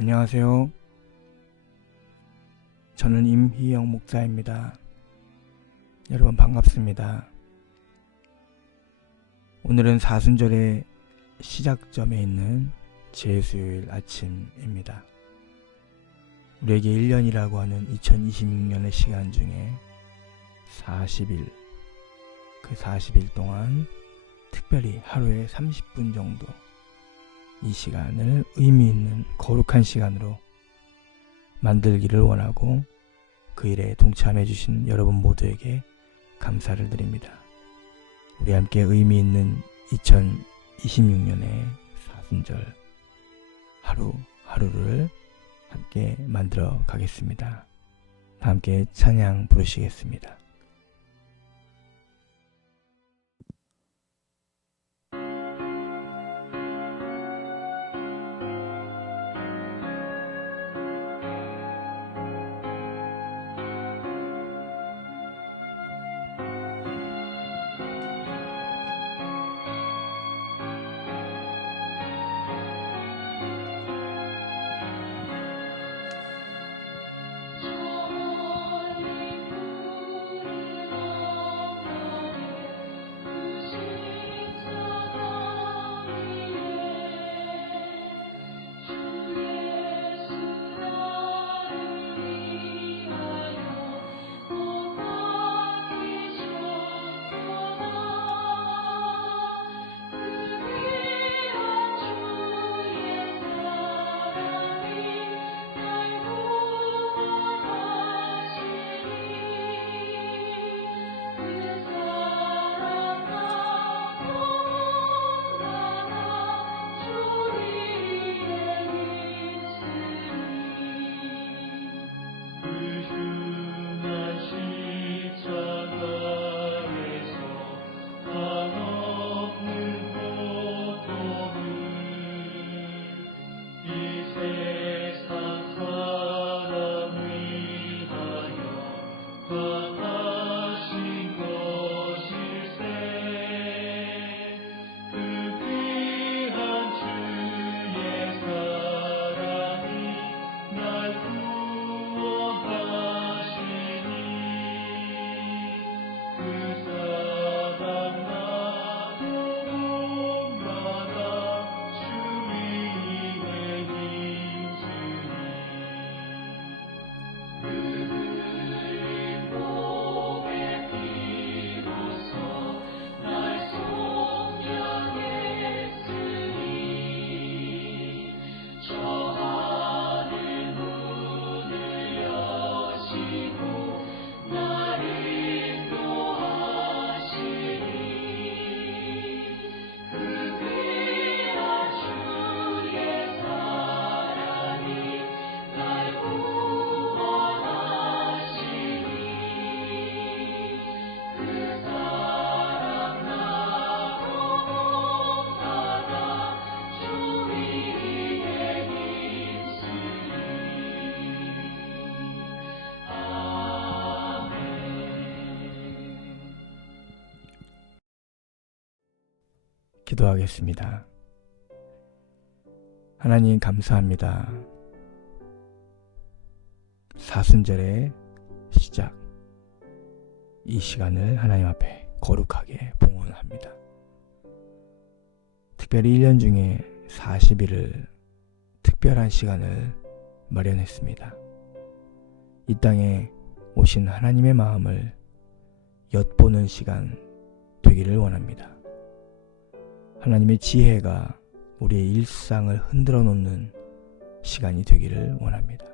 안녕하세요. 저는 임희영 목사입니다. 여러분 반갑습니다. 오늘은 사순절의 시작점에 있는 제수요일 아침입니다. 우리에게 1년이라고 하는 2026년의 시간 중에 40일, 그 40일 동안 특별히 하루에 30분 정도 이 시간을 의미 있는 거룩한 시간으로 만들기를 원하고 그 일에 동참해 주신 여러분 모두에게 감사를 드립니다. 우리 함께 의미 있는 2026년의 사순절 하루하루를 함께 만들어 가겠습니다. 다 함께 찬양 부르시겠습니다. 기도하겠습니다. 하나님 감사합니다. 사순절의 시작, 이 시간을 하나님 앞에 거룩하게 봉헌합니다. 특별히 1년 중에 40일을 특별한 시간을 마련했습니다. 이 땅에 오신 하나님의 마음을 엿보는 시간 되기를 원합니다. 하나님의 지혜가 우리의 일상을 흔들어 놓는 시간이 되기를 원합니다.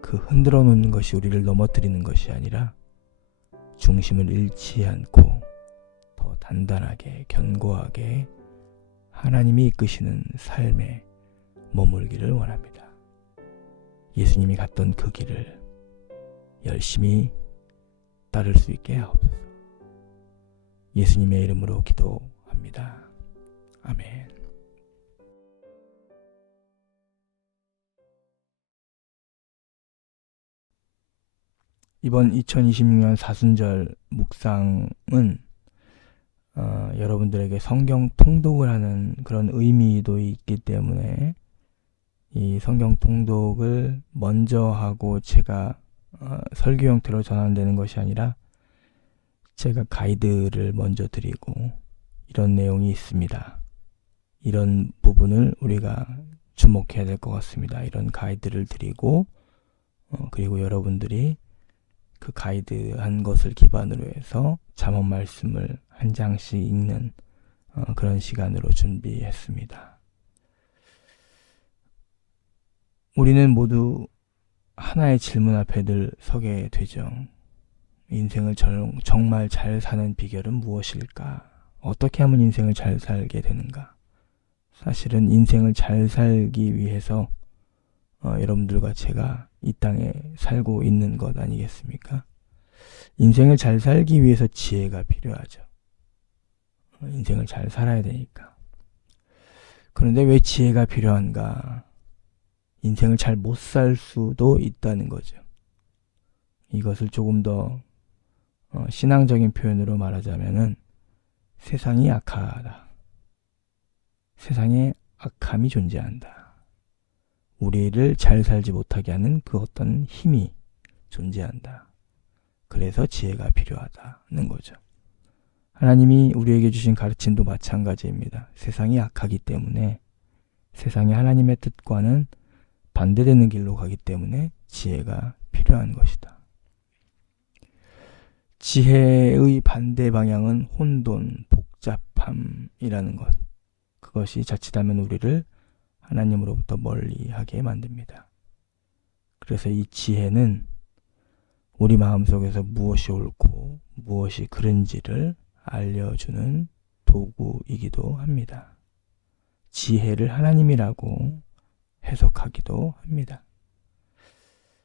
그 흔들어 놓는 것이 우리를 넘어뜨리는 것이 아니라 중심을 잃지 않고 더 단단하게 견고하게 하나님이 이끄시는 삶에 머물기를 원합니다. 예수님이 갔던 그 길을 열심히 따를 수 있게 하옵소서. 예수님의 이름으로 기도합니다. 아멘. 이번 2026년 사순절 묵상은 여러분들에게 성경 통독을 하는 그런 의미도 있기 때문에 이 성경 통독을 먼저 하고 제가 설교 형태로 전환되는 것이 아니라 제가 가이드를 먼저 드리고 이런 내용이 있습니다. 이런 부분을 우리가 주목해야 될 것 같습니다. 이런 가이드를 드리고 그리고 여러분들이 그 가이드한 것을 기반으로 해서 잠언 말씀을 한 장씩 읽는 그런 시간으로 준비했습니다. 우리는 모두 하나의 질문 앞에 늘 서게 되죠. 인생을 정말 잘 사는 비결은 무엇일까? 어떻게 하면 인생을 잘 살게 되는가? 사실은 인생을 잘 살기 위해서 여러분들과 제가 이 땅에 살고 있는 것 아니겠습니까? 인생을 잘 살기 위해서 지혜가 필요하죠. 인생을 잘 살아야 되니까. 그런데 왜 지혜가 필요한가? 인생을 잘 못 살 수도 있다는 거죠. 이것을 조금 더 신앙적인 표현으로 말하자면은 세상이 악하다. 세상에 악함이 존재한다. 우리를 잘 살지 못하게 하는 그 어떤 힘이 존재한다. 그래서 지혜가 필요하다는 거죠. 하나님이 우리에게 주신 가르침도 마찬가지입니다. 세상이 악하기 때문에 세상이 하나님의 뜻과는 반대되는 길로 가기 때문에 지혜가 필요한 것이다. 지혜의 반대 방향은 혼돈, 복잡함이라는 것. 그것이 자칫하면 우리를 하나님으로부터 멀리하게 만듭니다. 그래서 이 지혜는 우리 마음속에서 무엇이 옳고 무엇이 그른지를 알려주는 도구이기도 합니다. 지혜를 하나님이라고 해석하기도 합니다.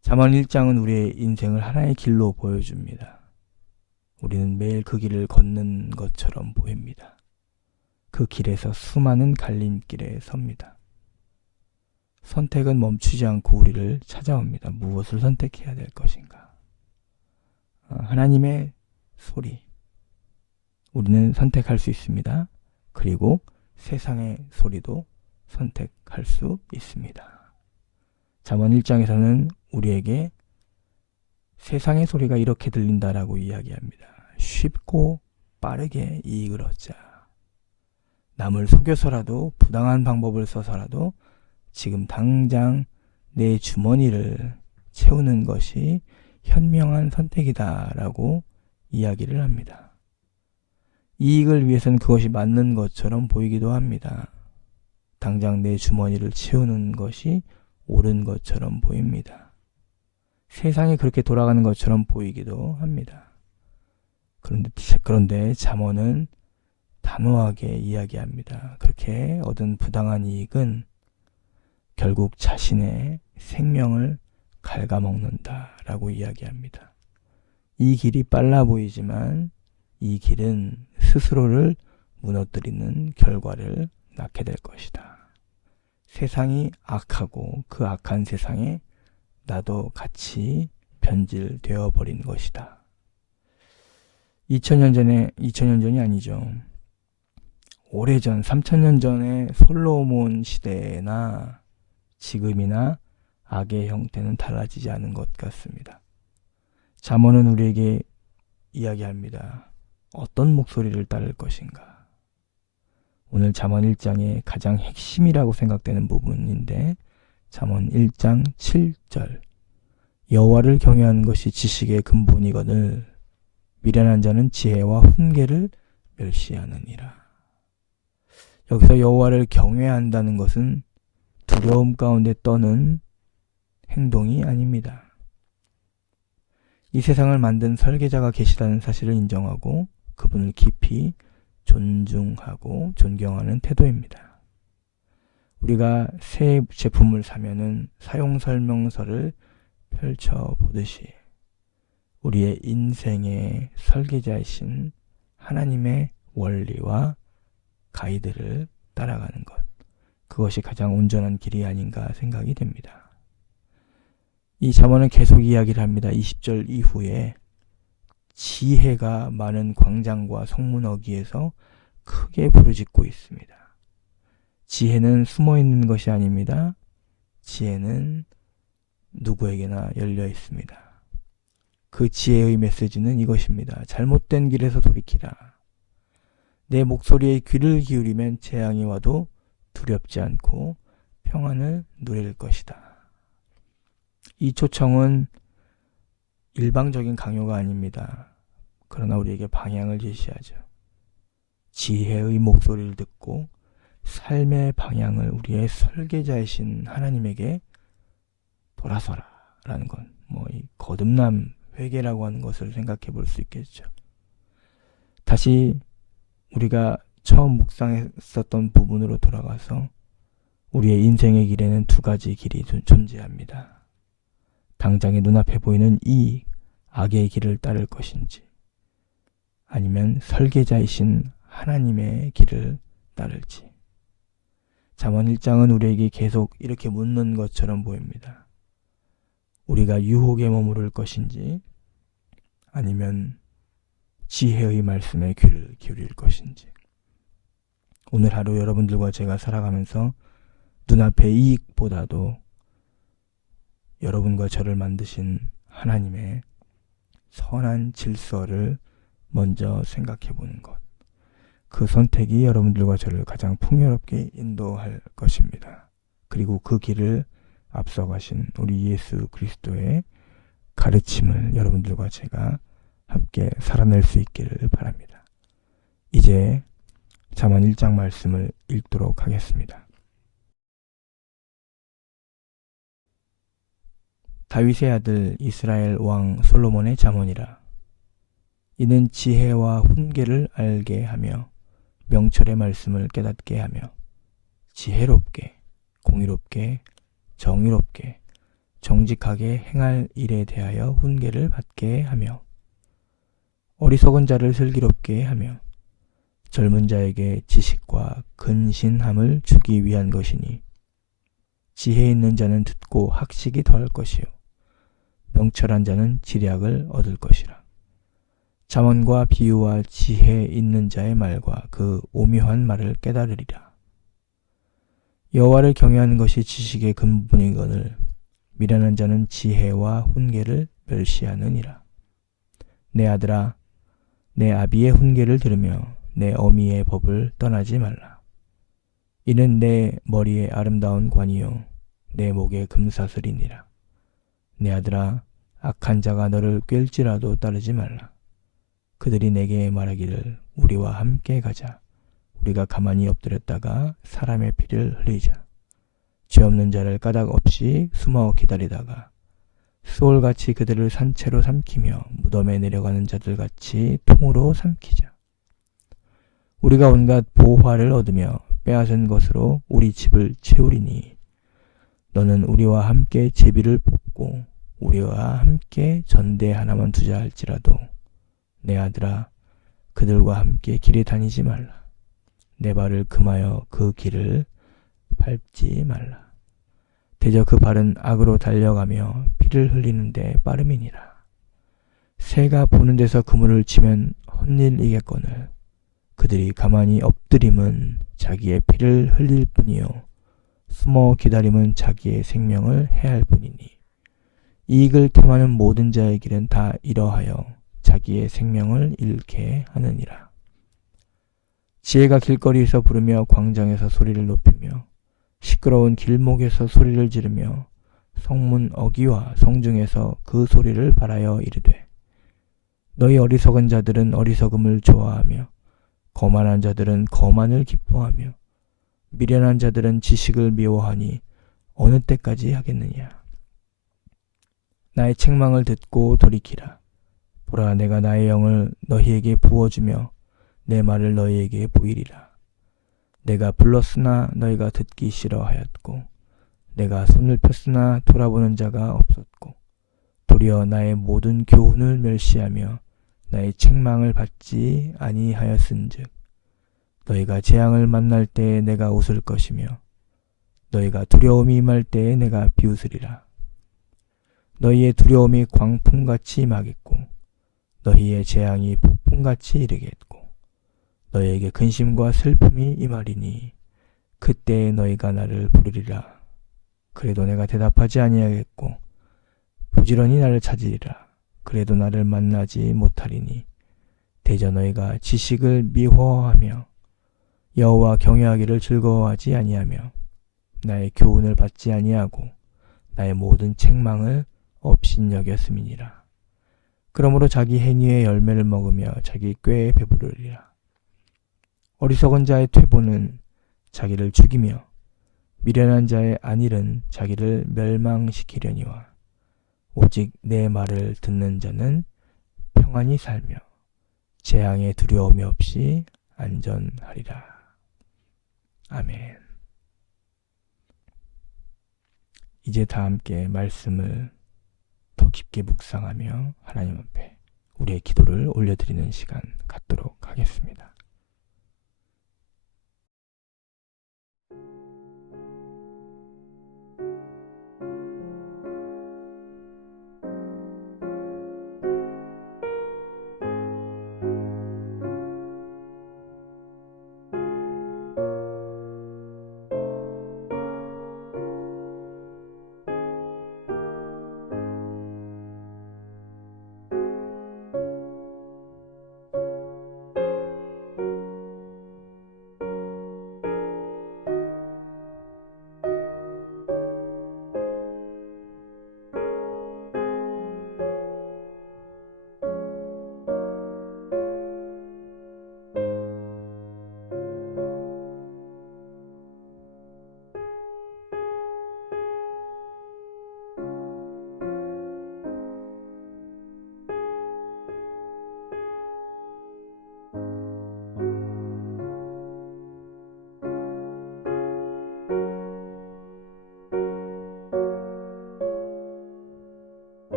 잠언 1장은 우리의 인생을 하나의 길로 보여줍니다. 우리는 매일 그 길을 걷는 것처럼 보입니다. 그 길에서 수많은 갈림길에 섭니다. 선택은 멈추지 않고 우리를 찾아옵니다. 무엇을 선택해야 될 것인가? 하나님의 소리. 우리는 선택할 수 있습니다. 그리고 세상의 소리도 선택할 수 있습니다. 잠언 1장에서는 우리에게 세상의 소리가 이렇게 들린다라고 이야기합니다. 쉽고 빠르게 이익을 얻자. 남을 속여서라도 부당한 방법을 써서라도 지금 당장 내 주머니를 채우는 것이 현명한 선택이다라고 이야기를 합니다. 이익을 위해서는 그것이 맞는 것처럼 보이기도 합니다. 당장 내 주머니를 채우는 것이 옳은 것처럼 보입니다. 세상이 그렇게 돌아가는 것처럼 보이기도 합니다. 그런데 잠언은 단호하게 이야기합니다. 그렇게 얻은 부당한 이익은 결국 자신의 생명을 갉아먹는다라고 이야기합니다. 이 길이 빨라 보이지만 이 길은 스스로를 무너뜨리는 결과를 낳게 될 것이다. 세상이 악하고 그 악한 세상에 나도 같이 변질되어 버린 것이다. 2000년 전이 아니죠. 오래전 3000년 전의 솔로몬 시대나 지금이나 악의 형태는 달라지지 않은 것 같습니다. 잠언은 우리에게 이야기합니다. 어떤 목소리를 따를 것인가? 오늘 잠언 1장의 가장 핵심이라고 생각되는 부분인데 잠언 1장 7절 여호와를 경외하는 것이 지식의 근본이거늘 미련한 자는 지혜와 훈계를 멸시하느니라. 여기서 여호와를 경외한다는 것은 두려움 가운데 떠는 행동이 아닙니다. 이 세상을 만든 설계자가 계시다는 사실을 인정하고 그분을 깊이 존중하고 존경하는 태도입니다. 우리가 새 제품을 사면은 사용 설명서를 펼쳐보듯이 우리의 인생의 설계자이신 하나님의 원리와 가이드를 따라가는 것, 그것이 가장 온전한 길이 아닌가 생각이 됩니다. 이 잠언은 계속 이야기를 합니다. 20절 이후에 지혜가 많은 광장과 성문어귀에서 크게 부르짖고 있습니다. 지혜는 숨어있는 것이 아닙니다. 지혜는 누구에게나 열려 있습니다. 그 지혜의 메시지는 이것입니다. 잘못된 길에서 돌이키라. 내 목소리에 귀를 기울이면 재앙이 와도 두렵지 않고 평안을 누릴 것이다. 이 초청은 일방적인 강요가 아닙니다. 그러나 우리에게 방향을 제시하죠. 지혜의 목소리를 듣고 삶의 방향을 우리의 설계자이신 하나님에게 돌아서라 라는 건 이 거듭남 회개라고 하는 것을 생각해 볼 수 있겠죠. 다시 우리가 처음 묵상했었던 부분으로 돌아가서 우리의 인생의 길에는 두 가지 길이 존재합니다. 당장의 눈앞에 보이는 이 악의 길을 따를 것인지 아니면 설계자이신 하나님의 길을 따를지. 잠언 1장은 우리에게 계속 이렇게 묻는 것처럼 보입니다. 우리가 유혹에 머무를 것인지 아니면 지혜의 말씀에 귀를 기울일 것인지. 오늘 하루 여러분들과 제가 살아가면서 눈앞의 이익보다도 여러분과 저를 만드신 하나님의 선한 질서를 먼저 생각해 보는 것. 그 선택이 여러분들과 저를 가장 풍요롭게 인도할 것입니다. 그리고 그 길을 앞서가신 우리 예수 그리스도의 가르침을 여러분들과 제가 함께 살아낼 수 있기를 바랍니다. 이제 잠언 1장 말씀을 읽도록 하겠습니다. 다윗의 아들 이스라엘 왕 솔로몬의 잠언이라. 이는 지혜와 훈계를 알게 하며 명철의 말씀을 깨닫게 하며 지혜롭게 공의롭게 정의롭게 정직하게 행할 일에 대하여 훈계를 받게 하며 어리석은 자를 슬기롭게 하며 젊은 자에게 지식과 근신함을 주기 위한 것이니 지혜 있는 자는 듣고 학식이 더할 것이요 명철한 자는 지략을 얻을 것이라. 잠언과 비유와 지혜 있는 자의 말과 그 오묘한 말을 깨달으리라. 여호와를 경외하는 것이 지식의 근본이거늘 미련한 자는 지혜와 훈계를 멸시하느니라. 내 아들아, 내 아비의 훈계를 들으며 내 어미의 법을 떠나지 말라. 이는 내 머리에 아름다운 관이요 내 목에 금사슬이니라. 내 아들아, 악한 자가 너를 꿰을지라도 따르지 말라. 그들이 내게 말하기를 우리와 함께 가자. 우리가 가만히 엎드렸다가 사람의 피를 흘리자. 죄 없는 자를 까닭 없이 숨어 기다리다가 수월같이 그들을 산채로 삼키며 무덤에 내려가는 자들같이 통으로 삼키자. 우리가 온갖 보화를 얻으며 빼앗은 것으로 우리 집을 채우리니 너는 우리와 함께 제비를 뽑고 우리와 함께 전대 하나만 두자 할지라도 내 아들아, 그들과 함께 길에 다니지 말라. 내 발을 금하여 그 길을 밟지 말라. 대저 그 발은 악으로 달려가며 피를 흘리는데 빠름이니라. 새가 보는 데서 그물을 치면 헛일이겠거늘 그들이 가만히 엎드림은 자기의 피를 흘릴 뿐이요 숨어 기다림은 자기의 생명을 해할 뿐이니 이익을 탐하는 모든 자의 길은 다 이러하여 자기의 생명을 잃게 하느니라. 지혜가 길거리에서 부르며 광장에서 소리를 높이며 시끄러운 길목에서 소리를 지르며 성문 어귀와 성중에서 그 소리를 발하여 이르되 너희 어리석은 자들은 어리석음을 좋아하며 거만한 자들은 거만을 기뻐하며 미련한 자들은 지식을 미워하니 어느 때까지 하겠느냐. 나의 책망을 듣고 돌이키라. 보라, 내가 나의 영을 너희에게 부어주며 내 말을 너희에게 보이리라. 내가 불렀으나 너희가 듣기 싫어하였고 내가 손을 폈으나 돌아보는 자가 없었고 도리어 나의 모든 교훈을 멸시하며 나의 책망을 받지 아니하였은즉 너희가 재앙을 만날 때에 내가 웃을 것이며 너희가 두려움이 임할 때에 내가 비웃으리라. 너희의 두려움이 광풍같이 임하겠고 너희의 재앙이 폭풍같이 이르겠고 너희에게 근심과 슬픔이 임하리니 그때에 너희가 나를 부르리라. 그래도 내가 대답하지 아니하겠고 부지런히 나를 찾으리라. 그래도 나를 만나지 못하리니 대저 너희가 지식을 미워하며 여호와 경외하기를 즐거워하지 아니하며 나의 교훈을 받지 아니하고 나의 모든 책망을 업신여겼음이니라. 그러므로 자기 행위의 열매를 먹으며 자기 꾀에 배부르리라. 어리석은 자의 퇴보는 자기를 죽이며 미련한 자의 안일은 자기를 멸망시키려니와 오직 내 말을 듣는 자는 평안히 살며 재앙의 두려움이 없이 안전하리라. 아멘. 이제 다 함께 말씀을 더 깊게 묵상하며 하나님 앞에 우리의 기도를 올려드리는 시간 갖도록 하겠습니다.